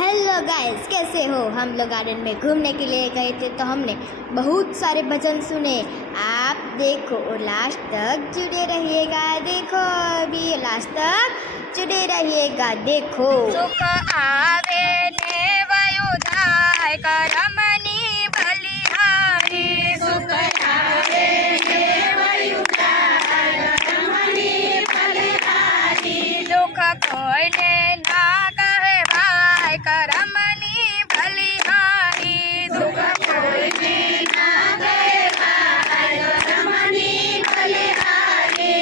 Hello guys, कैसे हो। हम लोग गार्डन में घूमने के लिए गए थे तो हमने बहुत सारे भजन सुने। आप देखो और लास्ट तक जुड़े रहिएगा। देखो अभी लास्ट तक जुड़े रहिएगा। देखो सुख आवे ने वायु जाय करमनी बलिहारी। सुख आवे ने वायु जाय करमनी बलिहारी। दुख कोई ने ना कहे भाई करमनी बलिहारी। दुख कोई ने ना कहे भाई करमनी बलिहारी।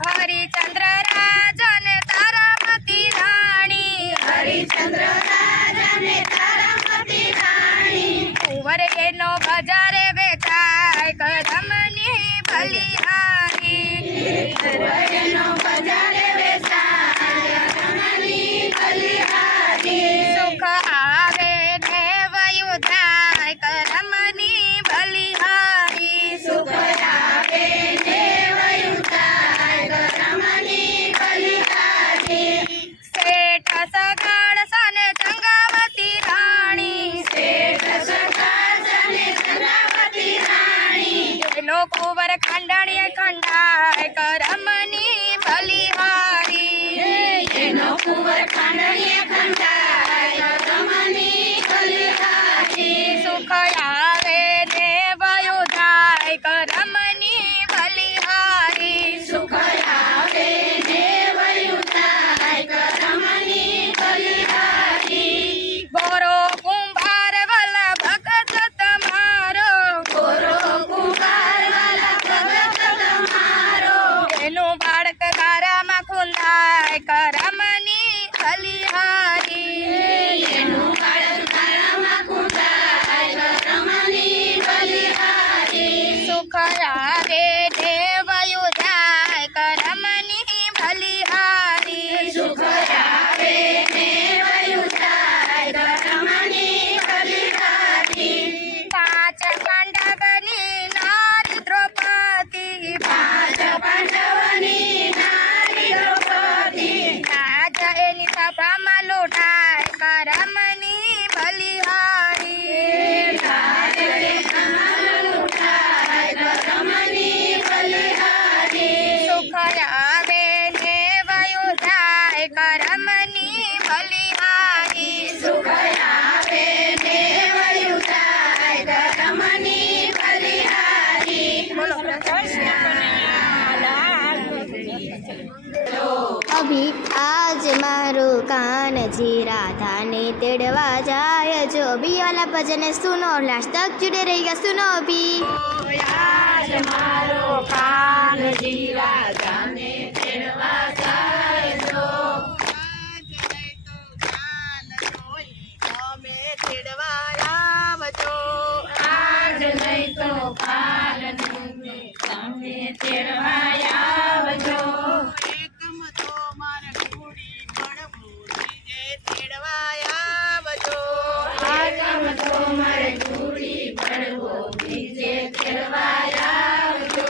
हरिचंद्र राजन तारामती राणी। हरिचंद्र राजन तारामती राणी। कुंवर एनो बजारे बेचाय करमनी बलिहारी। कुंवर एनो बजारे बेचाय करमनी बलिहारी। सुख आवे ने वायु जाय करमनी बलिहारी। सुख आवे ने वायु जाय करमनी बलिहारी। सेठ सगाड़ सने गंगावती राणी। सेठ सगाड़ सने गंगावती राणी। एनो कुंवर खंडणीय खंडाय करमनी बलिहारी। एनो कुंवर खंडणीय खंडाय करमनी बलिहारी। सुख आवे ने वायु जाय करमनी बलिहारी। सुख आवे ने वायु जाय करमनी बलिहारी। गोरो कुंभार वाला भगत तमारो। गोरो कुंभार वाला भगत तमारो। एनु बाळक गारामा खुंदाय करमनी बलिहारी। एनु बाळक गारामा खुंदाय करमनी बलिहारी। सुख आवे ने वायु जाय करमनी बलिहारी। सुख आवे ने वायु जाय करमनी बलिहारी। पांच पांडवनी नारी द्रौपदी। पांच पांडवनी नारी द्रौपदी। राज एनी सभाમાં લૂંટાય કરમની બલિહારી। રાજ એની સભામાં લૂંટાય કરમની બલિહારી। સુખ આવે ને વાયુ જાય કરમની બલિહારી। સુખ આવે ને વાયુ જાય કરમની બલિહારી। બોલો अभी आज मारो कान जी राधा ने तेड़वा जाए। जो अभी वाला भजन है सुनो, लास्ट तक जुड़े रहेगा। सुनो अभी। आज मारो कान जी राधा ने तेड़वा जाए। जो आज नहीं तो काल તમે તેડવા આવજો। એકમ તો મારે ઘોડી પડવું જે તેડવા આવજો। એકમ તો મારે ઘોડી પડવું જે તેડવા આવજો।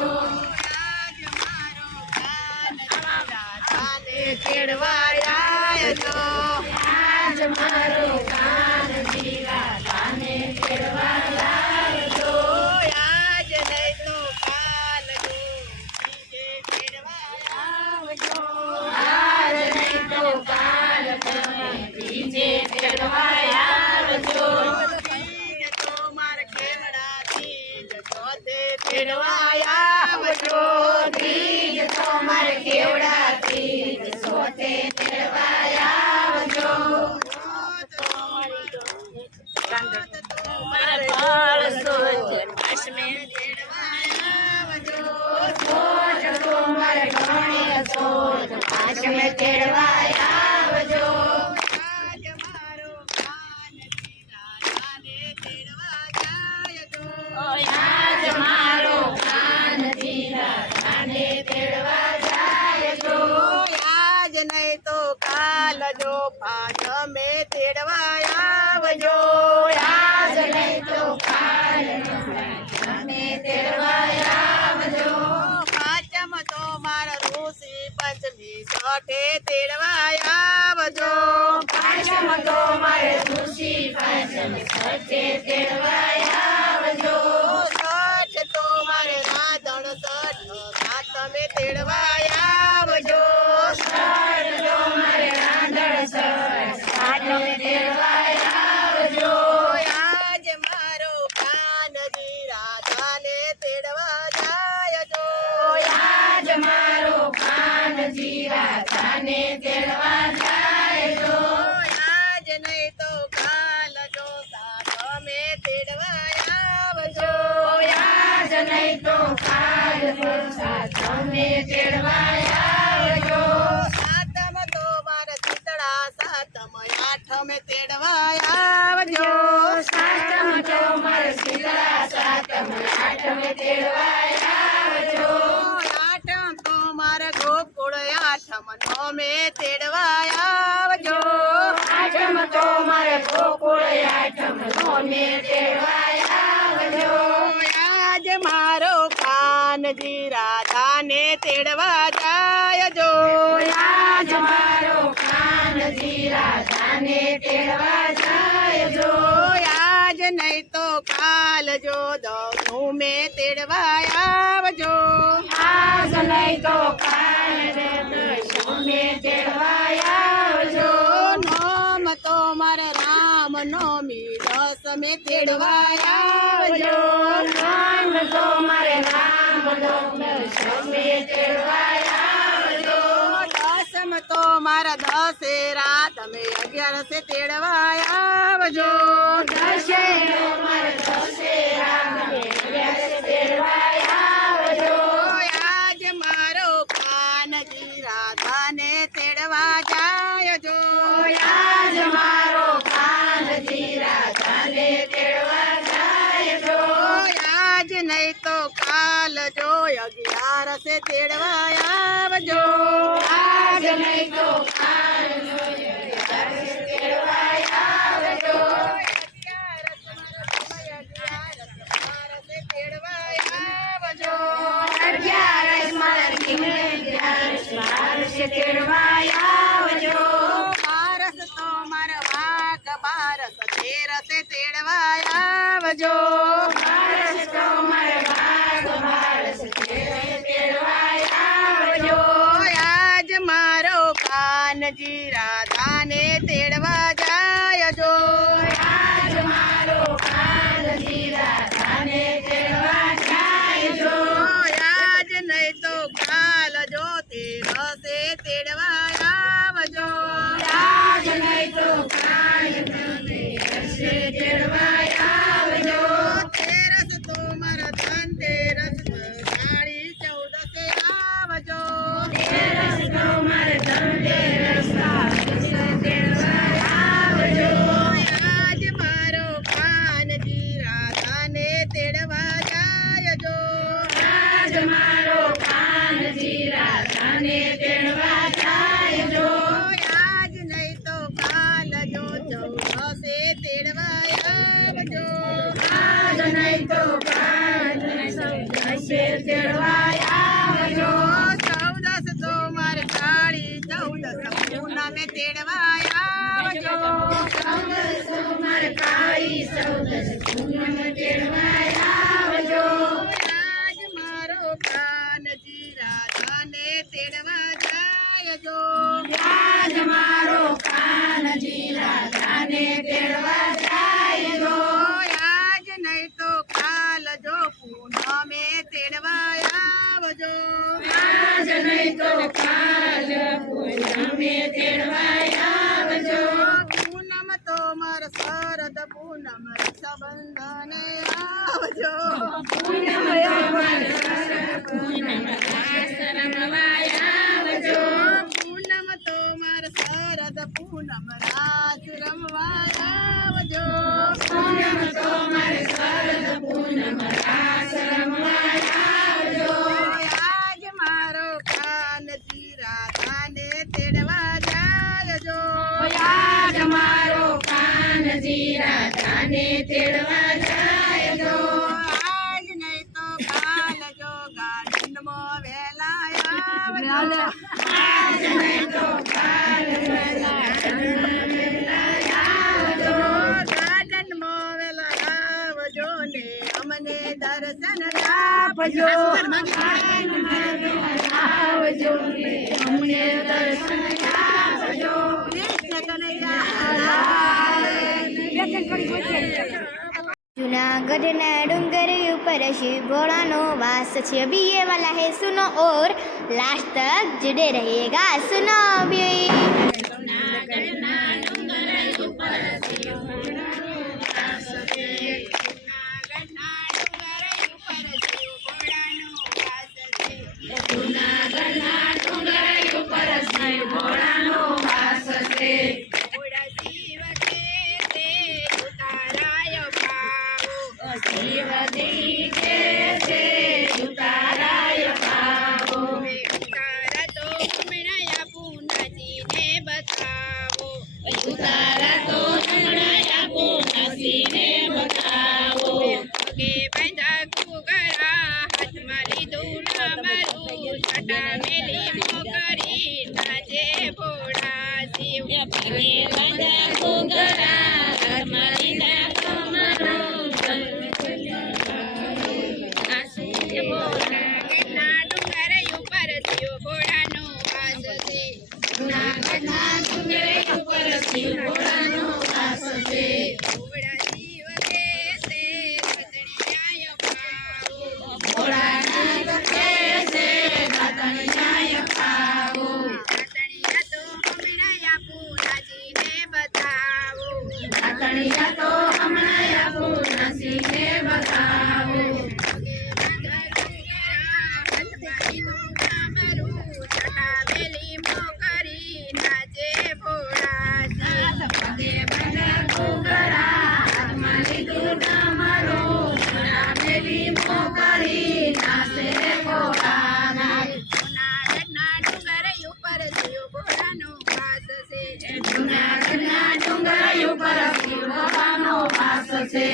આજ મારો કાન રાધાને તેડવા આવજો। આજ મારો કાન રાધાને તેડવા આવજો। આજ નહીં તો કાલ જે તેડવા આવજો। આજ નહીં તો કાલ તમે બીજે તેડવા આવજો। બીજ તો માર કેવડાથી જોતે તેડવા આવજો। બીજ તો માર કેવડાથી જોતે તેડવા આવજો। મારે બાળ સોચ કાશ્મે તેડવા આવજો। સોચ તો મારે ઘણી સોચ કાશ્મે તેડવા આવજો। આજ મારો કાન રાધાને તેડવા જાયજો। આજ મારો કાન રાધાને તેડવા જાયજો। આજ નહીં તો કાલ જો પાછ મે તેડવા આવજો। આજ નહીં તો કાલ તમે તેડવા આવજો। પાંચમ તો મારા ઋષિ પંચમી છઠે તેડવા આવજો। પાંચમ તો મારે નહીં તો કાલ જો સાતમે તેડવા આવજો. સાતમ તો મારા શીતળા સાતમ આઠમે તેડવા આવજો. સાતમ તો મારે શીતળા સાતમ આઠમે તેડવા આવજો. આઠમ તો મારા ગોકુળ આઠમ નોમે તેડવા આવજો. આઠમ તો મારે ગોકુળ આઠમ નોમે તેડવા આવજો. આજ મારો કાનજી રાધાને તેડવા જાય જો. આજ મારો કાનજી રાધાને તેડવા જાય જો. આજ નહીં તો કાલ જો દઉં મેં તેડવા આવજો. આજ નહીં તો કાલ નોમે તેડવા આવજો. નોમ તો મારે રામ નોમી રસ મેં તેડવા આવજો. નામ તો મારે રામ નોમે તેડવા આવજો. દસમ તો મારા દશેરા તમે 11 તેડવા આવજો. દશેરો મારે દશેરા મને 11 તેડવા આવજો. આજ મારો કાનજી રાધાને તેડવા જાય જો. આજ મારો કાનજી રાધાને તેડવા જાય જો. આજ નહીં તો કાલ જો 11 તેડવા આવજો. આજ નહીં તો કાલ તેડવા આવજો. અગિયારસ મારા કિમે 12 તેડવા આવજો. બારસ તો મારા વાઘ 12 13 તેડવા આવજો. 12 તો મારા વાઘ 12 તેડવા આવજો. આજ મારો કાનજી રાધાને તેડવા જાય જો. આજ મારો કાનજી રાધાને તેડવા જાય જો. આજ નહીં તો કાલ જો 13 તેડવા આવજો. આજ નહીં તો કાલ 13 તેડવા આવજો. 13 તો મારા ધનતેરસ કાળી 14 આવજો. 13 તો મારે ધનતેરસ તેડવા આવજો. આજ મારો કાનજી રાધાને તેડવા જાય જો. આજ મારો કાનજી રાધાને તેડવા જાય જો. આજ નહીં તો કાલ જો 14 તેડવા આવજો. આજ નહીં તો કાલ 14 તેડવા આવજો. 14 તો મારે કાળી 14 પૂનમે તેડવા આવજો. 14 મારે કાળી 14 પૂનમ તેડવા આવજો. આજ મારો કાનજી રાધાને તેડવા જાય જો. આજ મારો કાનજી રાધાને તેડવા જાય જો. આજ નહીં તો કાલ જો પૂનમે તેડવા આવજો. આજ નહીં તો કાલ પૂનમે તેડવા આવજો. પૂનમ તો મારા શરદ પૂનમ રક્ષાબંધન આવજો. પૂનમ તો મારે શરદ પૂનમ રાસ રમવા આવજો. પૂનમ તો મારા શરદ પૂનમ રાસ રમવા આવજો. પૂનમ તો મારે શરદ પૂનમ રાસ રમવા આવજો. આજ મારો કાનજી રાધાને તેડવા જાય જો. આજ મારો કાનજી રાધાને તેડવા જાય જો. આજ નહીં તો કાલ જો ગાર્ડનમાં વહેલા આવજો. આજ નહીં તો કાલ આવજો. ગાર્ડનમાં વહેલા આવજો ને અમને દર્શન આપજો. આવજો ને અમને દર્શન આપજો. કૃષ્ણ કનૈયા. જૂનાગઢના ડુંગર ઉપર શિવ ભોળાનો વાસ છે अभी ये वाला है सुनो और लास्ट तक जुड़े रहिएगा सुनो अभी તણિયા તો હમણાં આપું નાસીને બતાવું. પગે બંધ ઘૂંઘરા, હાથમાં લીધું ડમરું, ચડાવેલી મોકરી નાચે ભોળાનાથ. જૂનાગઢના ડુંગર ઉપર શિવ ભોળાનો વાસ છે.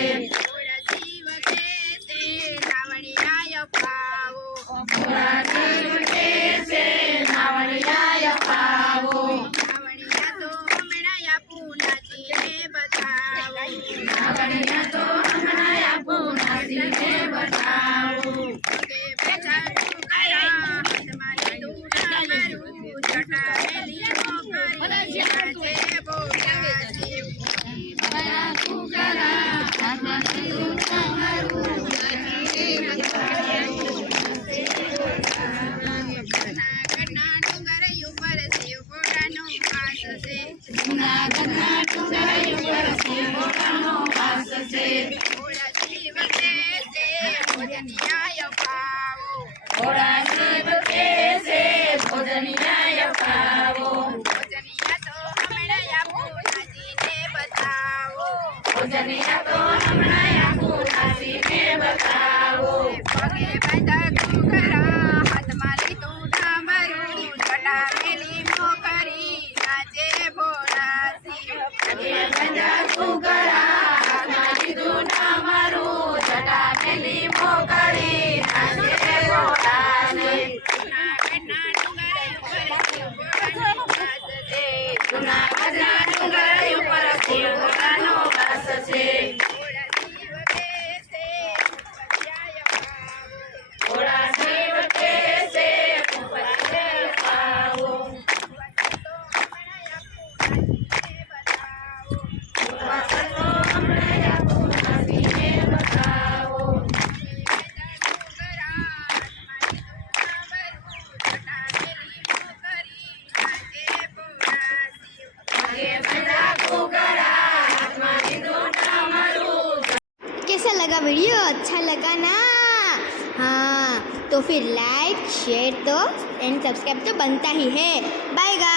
ભોળા શિવ કે છે નાવડિયા અપાવો. ભોળા શિવ કે છે નાવડિયા અપાવો. નાવડિયા તો હમણાં આપું નાચીને બતાવું. નાવડિયા તો હમણાં આપું નાચીને બતાવું. પગે બેઠા ડુંગરા, હાથમાં લીધું ડમરું, ચટાવેલી મોકરી નાચે ભોળા શિવ. જૂનાગઢના ડુંગર ઉપર શિવ ભોળાનો વાસ છે. જૂનાગઢના ડુંગર ઉપર શિવ ભોળાનો વાસ છે. ભોળા શિવ કે છે ભોજનિયા અપાવો. ભોળા શિવ કે છે ભોજનિયા અપાવો. ભોજનિયા તો હમણાં આપું નાચીને બતાવો. ભોજનિયા તો હમણાં આપું નાચીને બતાવો. પગે બંધ ઘૂંઘરા, હાથમાં લીધું ડમરું, ચડાવેલી મોકરી નાચે ભોળા શિવ. પગે બંધ ઘૂંઘરા, હાથમાં લીધું ડમરું, ચડાવેલી મોકરી નાચે ભોળા શિવ. જૂનાગઢના ડુંગર ઉપર શિવ ભોળાનો વાસ છે. જૂનાગઢના ડુંગર ઉપર શિવ ભોળાનો વાસ છે. ભોળા શિવ કે છે નાવડિયા અપાવો. ભોળા શિવ કે છે નાવડિયા અપાવો. તો હમણાં આપું નાચીને બતાવો. कैसा लगा वीडियो? अच्छा लगा ना? हाँ तो फिर लाइक शेयर तो एंड सब्सक्राइब तो बनता ही है. Bye guys.